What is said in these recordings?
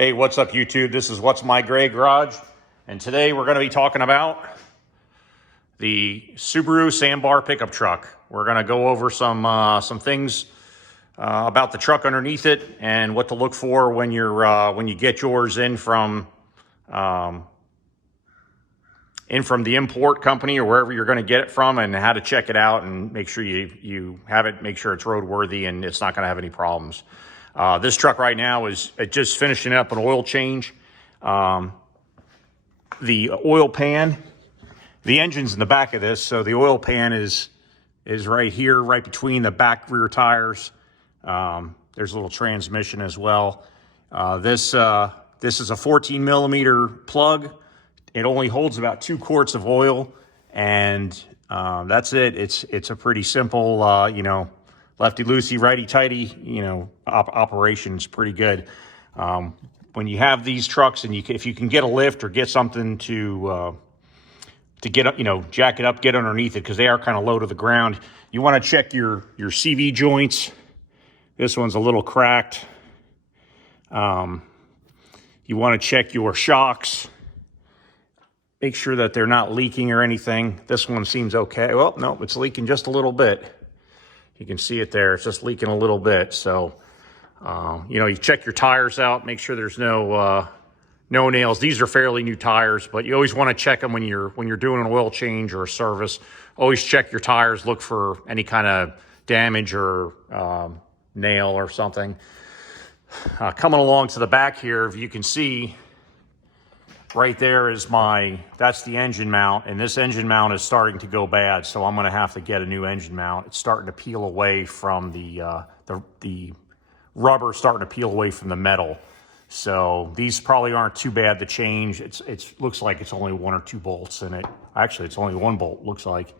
Hey, what's up, YouTube? This is What's My Gray Garage, and today we're going to be talking about the Subaru Sambar pickup truck. We're going to go over some things about the truck underneath it and what to look for when you get yours in from the import company or wherever you're going to get it from, and how to check it out and make sure you have it, make sure it's roadworthy and it's not going to have any problems. This truck right now is just finishing up an oil change. The oil pan, the engine's in the back of this, so the oil pan is right here, right between the back rear tires. There's a little transmission as well. This is a 14 millimeter plug. It only holds about 2 quarts of oil, and that's it. It's a pretty simple, lefty-loosey, righty-tighty, operation's pretty good. When you have these trucks and if you can get a lift or get something to get up, jack it up, get underneath it, because they are kind of low to the ground, you want to check your CV joints. This one's a little cracked. You want to check your shocks. Make sure that they're not leaking or anything. This one seems okay. Well, no, it's leaking just a little bit. You can see it there. It's just leaking a little bit. So, you check your tires out. Make sure there's no nails. These are fairly new tires, but you always want to check them when you're doing an oil change or a service. Always check your tires. Look for any kind of damage or nail or something. Coming along to the back here, if you can see, right there is that's the engine mount, and this engine mount is starting to go bad, so I'm going to have to get a new engine mount. It's starting to peel away from the rubber, starting to peel away from the metal. So these probably aren't too bad to change. It looks like it's only 1 or 2 bolts in it. Actually, it's only 1 bolt, looks like,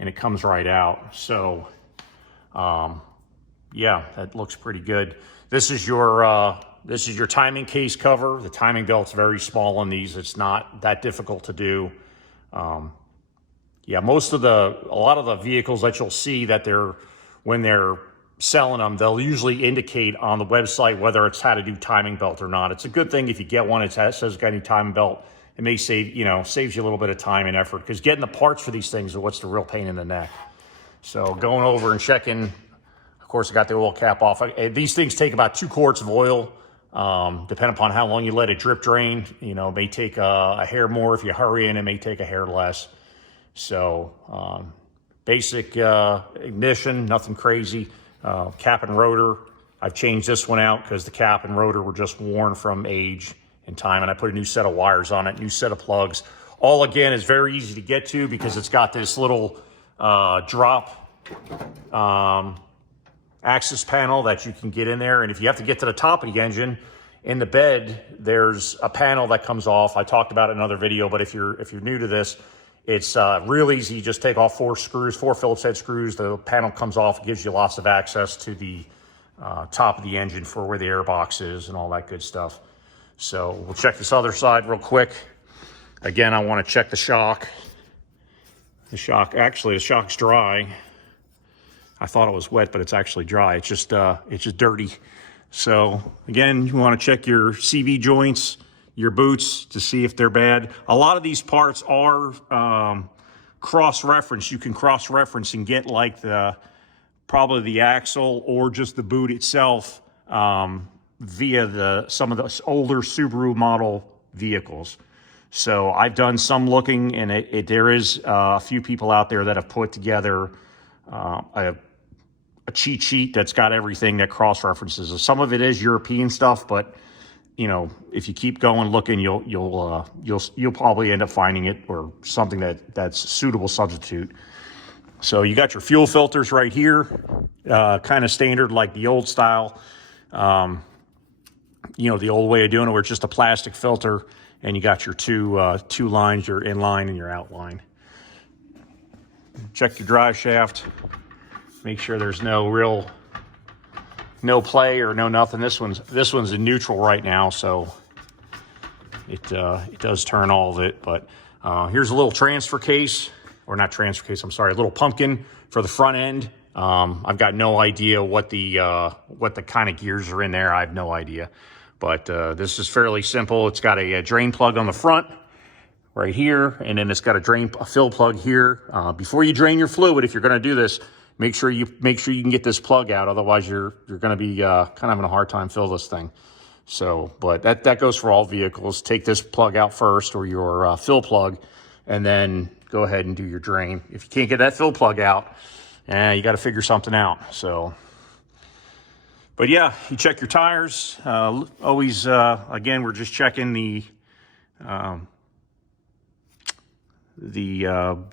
and it comes right out. So, yeah, that looks pretty good. This is your timing case cover. The timing belt's very small on these. It's not that difficult to do. Yeah, a lot of the vehicles that you'll see that when they're selling them, they'll usually indicate on the website whether it's how to do timing belt or not. It's a good thing if you get one, it says it's got any timing belt. It may saves you a little bit of time and effort, because getting the parts for these things is what's the real pain in the neck. So going over and checking, of course, I got the oil cap off. These things take about 2 quarts of oil. Depending upon how long you let it drip drain, it may take a hair more. If you hurry in, it may take a hair less. So, basic ignition, nothing crazy. Cap and rotor, I've changed this one out because the cap and rotor were just worn from age and time, and I put a new set of wires on it, new set of plugs. All, again, is very easy to get to because it's got this little drop access panel that you can get in there. And if you have to get to the top of the engine, in the bed, there's a panel that comes off. I talked about it in another video, but if you're new to this, it's real easy. You just take off 4 Phillips head screws. The panel comes off. It gives you lots of access to the top of the engine for where the air box is and all that good stuff. So we'll check this other side real quick. Again, I want to check the shock. Actually, the shock's dry. I thought it was wet, but it's actually dry. It's just dirty. So again, you want to check your CV joints, your boots, to see if they're bad. A lot of these parts are cross-referenced. You can cross-reference and get like probably the axle or just the boot itself via some of the older Subaru model vehicles. So I've done some looking, and there is a few people out there that have put together a cheat sheet that's got everything that cross-references. Some of it is European stuff, but if you keep going looking, you'll probably end up finding it or something that's a suitable substitute. So you got your fuel filters right here, kind of standard like the old style. The old way of doing it, where it's just a plastic filter, and you got your two lines, your inline and your outline. Check your drive shaft. Make sure there's no play or no nothing. This one's in neutral right now, so it does turn all of it. But here's a little transfer case, or not transfer case, I'm sorry, a little pumpkin for the front end. I've got no idea what the kind of gears are in there. I have no idea. But this is fairly simple. It's got a drain plug on the front right here, and then it's got a fill plug here. Before you drain your fluid, if you're going to do this, make sure you can get this plug out. Otherwise, you're going to be kind of having a hard time fill this thing. So, but that goes for all vehicles. Take this plug out first, or your fill plug, and then go ahead and do your drain. If you can't get that fill plug out, you got to figure something out. So, but yeah, you check your tires. Always, again, we're just checking the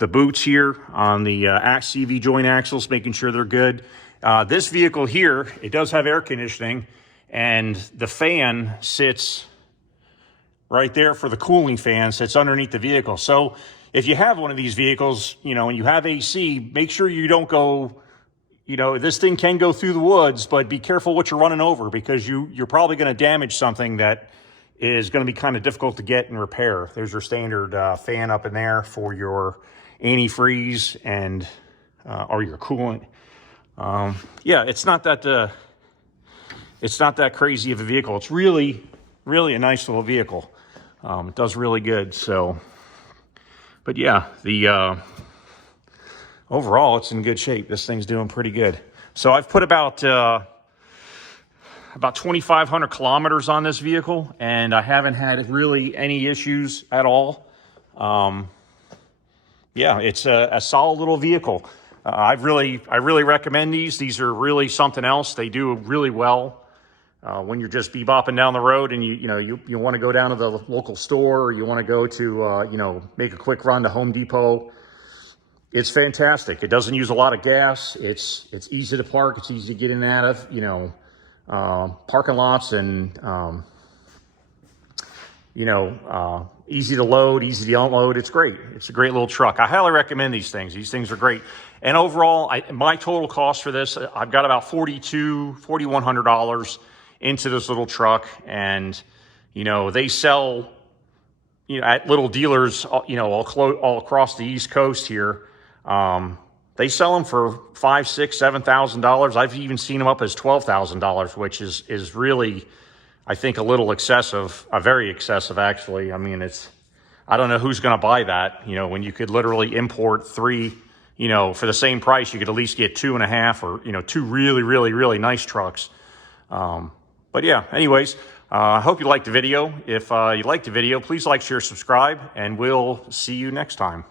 boots here on the CV joint axles, making sure they're good. This vehicle here, it does have air conditioning, and the fan sits right there for the cooling fan, sits underneath the vehicle. So if you have one of these vehicles, and you have AC, make sure you don't go, this thing can go through the woods, but be careful what you're running over, because you're probably going to damage something that is going to be kind of difficult to get and repair. There's your standard fan up in there for your antifreeze and or your coolant. Yeah, it's not that crazy of a vehicle. It's really a nice little vehicle. It does really good. So, but yeah, the overall, it's in good shape. This thing's doing pretty good. So I've put about 2,500 kilometers on this vehicle, and I haven't had really any issues at all. Yeah, it's a solid little vehicle. I really recommend these. These are really something else. They do really well when you're just bebopping down the road, and you want to go down to the local store, or you want to go to make a quick run to Home Depot. It's fantastic. It doesn't use a lot of gas. It's easy to park. It's easy to get in and out of. Parking lots, and easy to load, easy to unload. It's great. It's a great little truck. I highly recommend these things. These things are great. And overall, my total cost for this, I've got about $4,100 into this little truck, and they sell at little dealers all across the East Coast here. They sell them for $5,000, $6,000, $7,000. I've even seen them up as $12,000, which is really, I think, a little excessive, very excessive, actually. I mean, I don't know who's going to buy that, when you could literally import 3, for the same price. You could at least get 2.5, or, 2 really nice trucks. But yeah, anyways, I hope you liked the video. If you liked the video, please like, share, subscribe, and we'll see you next time.